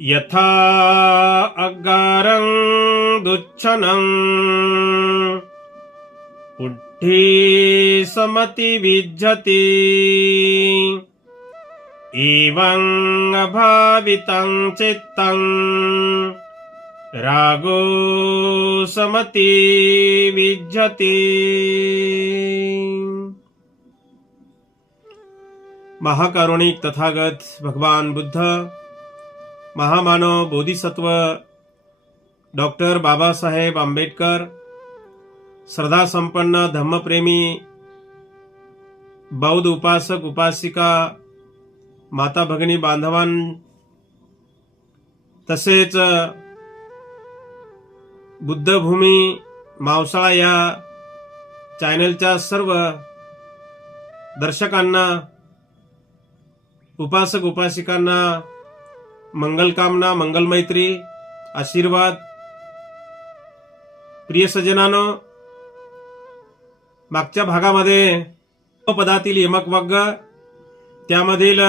यथा अगारं दुच्छनं उड्ढी समति विज्जति एवं अभावितं चित्तं। रागो समति विज्जति महाकारुणिक तथागत भगवान बुद्ध महामानव बोधिसत्व डॉक्टर बाबासाहेब आंबेडकर श्रद्धासंपन्न धम्मप्रेमी बौद्ध उपासक उपासिका माता भगिनी बांधवां तसेच बुद्धभूमी मावसाळा या चॅनलच्या सर्व दर्शकांना उपासक उपासिकांना मंगलकामना मंगलमैत्री आशीर्वाद. प्रिय सज्जनानो मागच्या भागामध्ये पदातील यमक वग्ग त्यामधील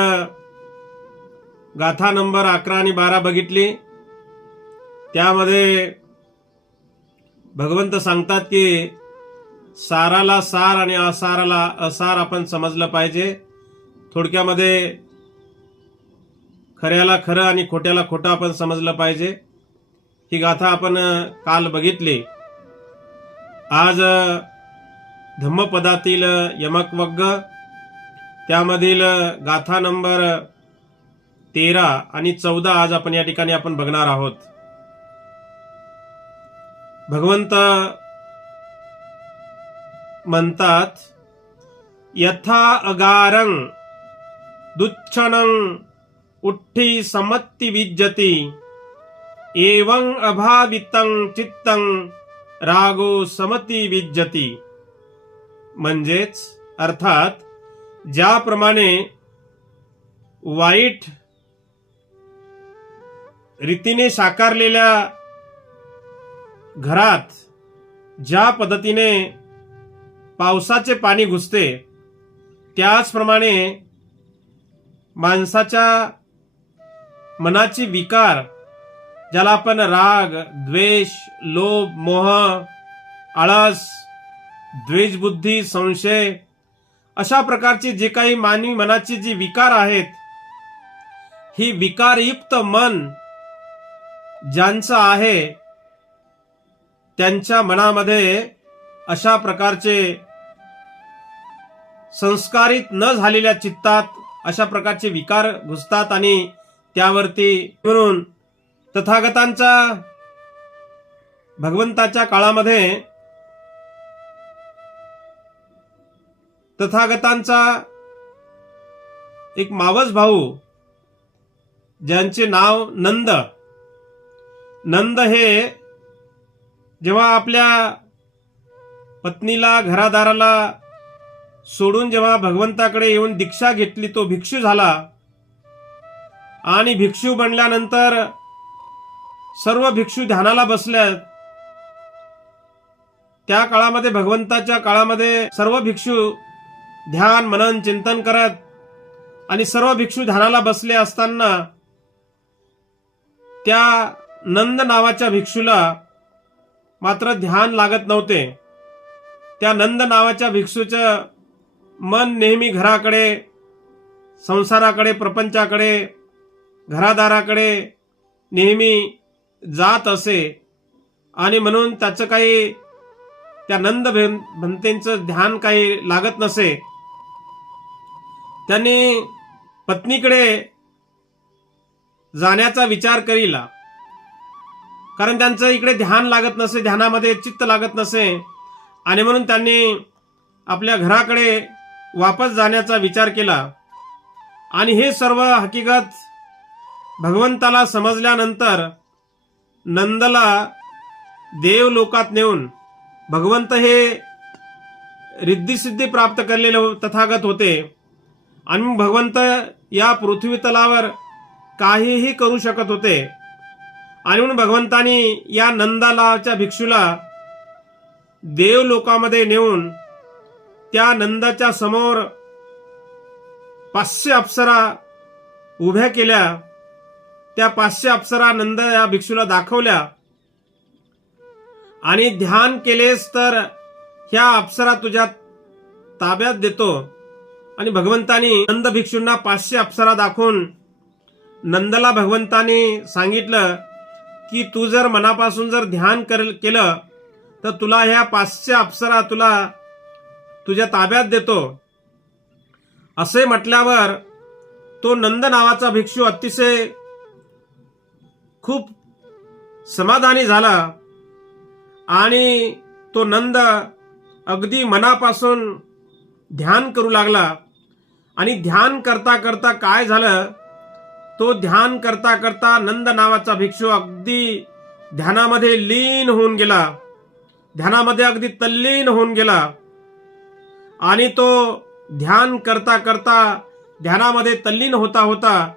गाथा नंबर अकरा आणि बारा बघितली. त्यामध्ये भगवंत सांगतात की साराला सार आणि असाराला असार आपण समजलं पाहिजे. थोडक्यामध्ये खऱ्याला खरं आणि खोट्याला खोटं आपण समजलं पाहिजे. ही गाथा आपण काल बघितली. आज धम्मपदातील यमकवग्ग त्यामधील गाथा नंबर तेरा आणि चौदा आज आपण या ठिकाणी आपण बघणार आहोत. भगवंत म्हणतात यथा अगारं दुच्छनं उठ्ठी समत्ती विज्जती। एवं अभावितं चित्तं रागो समती विज्जती। म्हणजेच अर्थात ज्याप्रमाणे वाईट रीतीने साकारलेल्या घरात ज्या पद्धतीने पावसाचे पाणी घुसते त्याचप्रमाणे माणसाच्या मनाची विकार ज्याला आपण राग द्वेष लोभ मोह आळस द्वेषबुद्धी संशय अशा प्रकारची जे काही मानवी मनाची जी विकार आहेत ही विकारयुक्त मन ज्यांचं आहे त्यांच्या मनामध्ये अशा प्रकारचे संस्कारित न झालेल्या चित्तात अशा प्रकारचे विकार घुसतात आणि त्यावरती म्हणून तथागतांचा भगवंताच्या काळामध्ये तथागतांचा एक मावस भाऊ ज्यांचे नाव नंद. नंद हे जेव्हा आपल्या पत्नीला घरादाराला सोडून जेव्हा भगवंताकडे येऊन दीक्षा घेतली तो भिक्षू झाला आणि भिक्षू बनल्यानंतर सर्व भिक्षू ध्यानाला बसल्यात त्या काळामध्ये भगवंताच्या काळामध्ये सर्व भिक्षू ध्यान मनन चिंतन करत आणि सर्व भिक्षू ध्यानाला बसले असताना त्या नंद नावाच्या भिक्षूला मात्र ध्यान लागत नव्हते. त्या नंद नावाच्या भिक्षूचं मन नेहमी घराकडे संसाराकडे प्रपंचाकडे घरादाराकडे नेहमी जात असे आणि म्हणून त्याचं काही त्या नंद भंतेंचं ध्यान काही लागत नसे. त्यांनी पत्नीकडे जाण्याचा विचार करीला. कारण त्यांचं इकडे ध्यान लागत नसे ध्यानामध्ये चित्त लागत नसे. आणि म्हणून त्यांनी आपल्या घराकडे वापस जाण्याचा विचार केला. आणि हे सर्व हकीकत भगवंताला समजल्यानंतर नंदला देव लोकात नेऊन भगवंत हे रिद्धिसिद्धी प्राप्त केलेले तथागत होते. आणि भगवंत या पृथ्वी तलावर काहीही करू शकत होते. आणि म्हणून भगवंतानी या नंदालाच्या भिक्षूला देव लोकामध्ये नेऊन त्या नंदाच्या समोर पाचशे अप्सरा उभ्या केल्या. त्या पाचशे अप्सरा नंद या भिक्षूला दाखवल्या. आणि ध्यान केलेस तर ह्या अप्सरा तुझ्या ताब्यात देतो. आणि भगवंतानी नंद भिक्षूंना पाचशे अप्सरा दाखवून नंदला भगवंतानी सांगितलं की तू जर मनापासून जर ध्यान केलं तर तुला ह्या पाचशे अप्सरा तुला तुझ्या ताब्यात देतो. असे म्हटल्यावर तो नंद नावाचा भिक्षू अतिशय खूप समाधानी झाला. आणि तो नंद अगदी मनापासून ध्यान करू लागला. आणि ध्यान करता करता काय झालं? तो ध्यान करता करता नंद नावाचा भिक्षू अगदी ध्यानामध्ये लीन होऊन गेला. ध्यानामध्ये अगदी तल्लीन होऊन गेला. आणि तो ध्यान करता करता ध्यानामध्ये तल्लीन होता होता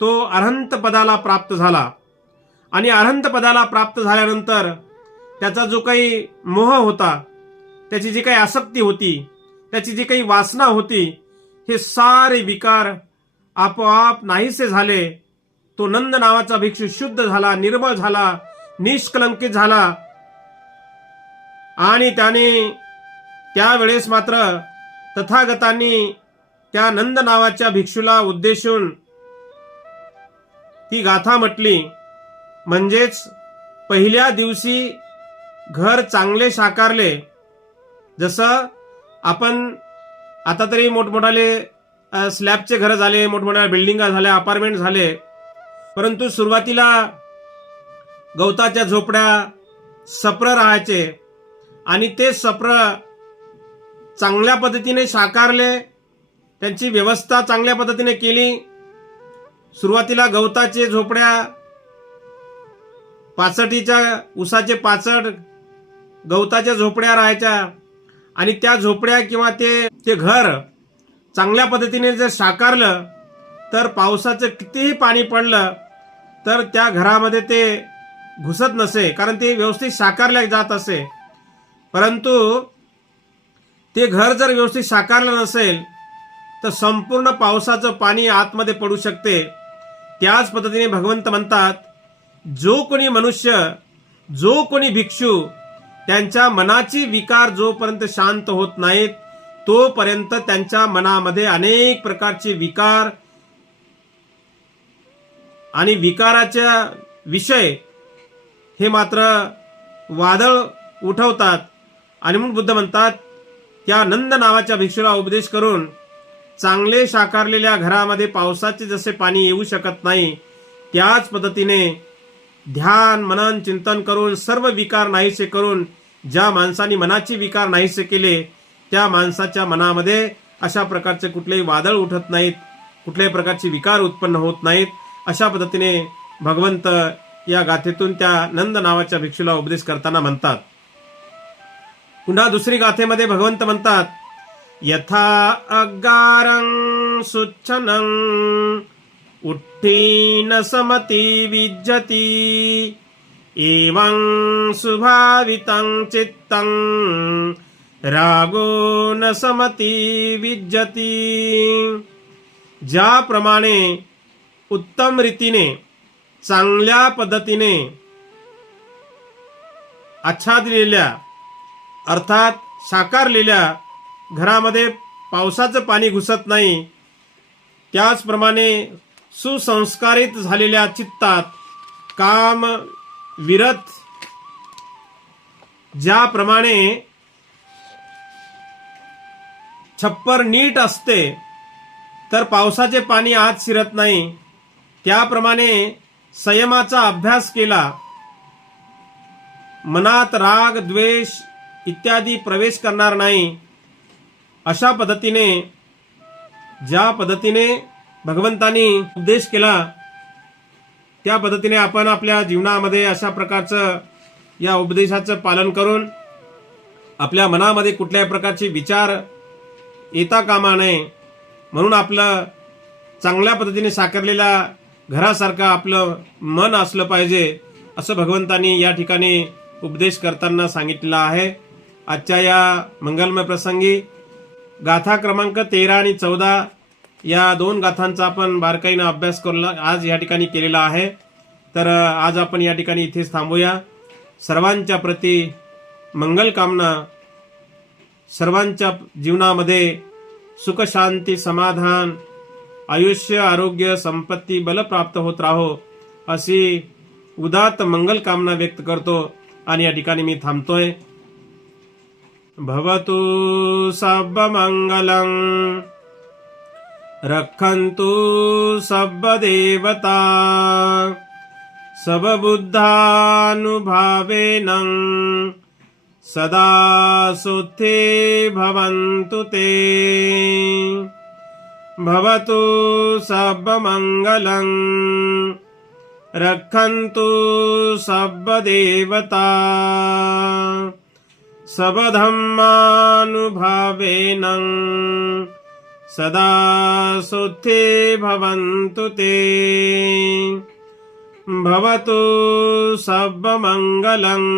तो अरहंत पदाला प्राप्त झाला. आणि अरहंत पदाला प्राप्त झाल्यानंतर त्याचा जो काही मोह होता त्याची जी काही आसक्ती होती त्याची जी काही वासना होती हे सारे विकार आपोआप नाहीसे झाले. तो नंद नावाचा भिक्षू शुद्ध झाला निर्मळ झाला निष्कलंकित झाला. आणि त्याने त्यावेळेस मात्र तथागतांनी त्या नंद नावाच्या भिक्षूला उद्देशून ती गाथा म्हटली. म्हणजेच पहिल्या दिवशी घर चांगले साकारले. जसं आपण आता तरी मोठमोठाले स्लॅबचे घरं झाले मोठमोठ्या बिल्डिंगा झाल्या अपार्टमेंट झाले. परंतु सुरुवातीला गवताच्या झोपड्या सप्र राहायचे आणि ते सप्र चांगल्या पद्धतीने साकारले. त्यांची व्यवस्था चांगल्या पद्धतीने केली. सुरुवातीला गवताचे झोपड्या पाचटीच्या उसाचे पाचट गवताच्या झोपड्या राहायच्या. आणि त्या झोपड्या किंवा ते ते घर चांगल्या पद्धतीने जर साकारलं तर पावसाचं कितीही पाणी पडलं तर त्या घरामध्ये ते घुसत नसे कारण ते व्यवस्थित साकारल्या जात असे. परंतु ते घर जर व्यवस्थित साकारलं नसेल तर संपूर्ण पावसाचं पाणी आतमध्ये पडू शकते. त्याच पद्धतीने भगवंत म्हणतात जो कोणी मनुष्य जो कोणी भिक्षू त्यांच्या मनाची विकार जोपर्यंत शांत होत नाहीत तोपर्यंत त्यांच्या मनामध्ये अनेक प्रकारचे विकार आणि विकाराच्या विषय हे मात्र वादळ उठवतात. आणि म्हणून बुद्ध म्हणतात त्या नंद नावाच्या भिक्षूला उपदेश करून चांगले साकारलेल्या घरामध्ये पावसाचे जसे पाणी येऊ शकत नाही त्याच पद्धतीने ध्यान मनन चिंतन करून सर्व विकार नाहीसे करून ज्या माणसाने मनाचे विकार नाहीसे केले त्या माणसाच्या मनामध्ये अशा प्रकारचे कुठलेही वादळ उठत नाहीत कुठल्याही प्रकारचे विकार उत्पन्न होत नाहीत. अशा पद्धतीने भगवंत या गाथेतून त्या नंद नावाच्या भिक्षूला उपदेश करताना म्हणतात. पुन्हा दुसरी गाथेमध्ये भगवंत म्हणतात यथा अगारं सुच्छनं उत्थीन समती विज्जती। एवं सुभावितं चित्तं रागो न समती विज्जती। ज्याप्रमाणे उत्तम रीतीने चांगल्या पद्धतीने आच्छादलेल्या अर्थात साकारलेल्या घरामध्ये पावसाचं पाणी घुसत नाही त्याचप्रमाणे सुसंस्कारित झालेल्या चित्तात काम विरत ज्याप्रमाणे छप्पर नीट असते तर पावसाचे पाणी आत शिरत नाही. त्याप्रमाणे संयमाचा अभ्यास केला. मनात राग द्वेष इत्यादी प्रवेश करणार नाही. अशा पद्धतीने ज्या पद्धतीने भगवंतानी उपदेश केला. त्या पद्धतीने आपण आपल्या जीवनामध्ये अशा प्रकारचं या उपदेशाचं पालन करून आपल्या मनामध्ये कुठल्याही प्रकारचे विचार येता कामा नये म्हणून आपलं चांगल्या पद्धतीने साकारलेल्या घरासारखं आपलं मन असलं पाहिजे असं भगवंतानी या ठिकाणी उपदेश करताना सांगितलेला आहे. आजच्या या मंगलमय प्रसंगी गाथा क्रमांक तेरा आणि चौदा या दोन गाथांचा आपण बारकाईनं अभ्यास करला आज या ठिकाणी केलेला आहे. तर आज आपण या ठिकाणी इथेच थांबूया. सर्वांच्या प्रती मंगल कामना. सर्वांच्या जीवनामध्ये सुख शांती समाधान आयुष्य आरोग्य संपत्ती बल प्राप्त होत राहो अशी उदात मंगल कामना व्यक्त करतो आणि या ठिकाणी मी थांबतोय. भवतु सर्वमङ्गलम् रक्षन्तु सर्वदेवता सबबुद्धानुभावेन सदा सुथे भवन्तु ते। भवतु सर्वमङ्गलम् रक्षन्तु सर्वदेवता सबधम्मानुभावेन सदा सुथे भवन्तु ते। भवतु सर्वमङ्गलम्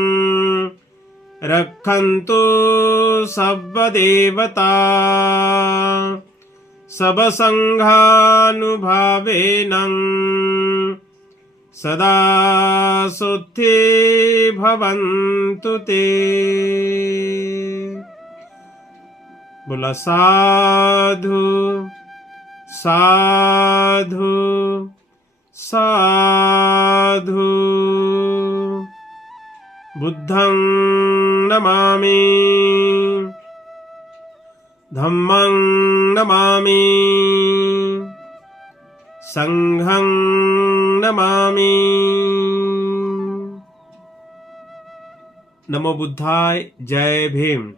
रक्षन्तु सर्वदेवता। सबसङ्घानुभावेन सदा सुथे भवन्तु ते बोला साधु साधु साधु। बुद्धं नमामि। धम्मं नमामि। संघं नमामि। नमो बुद्धाय जय भीम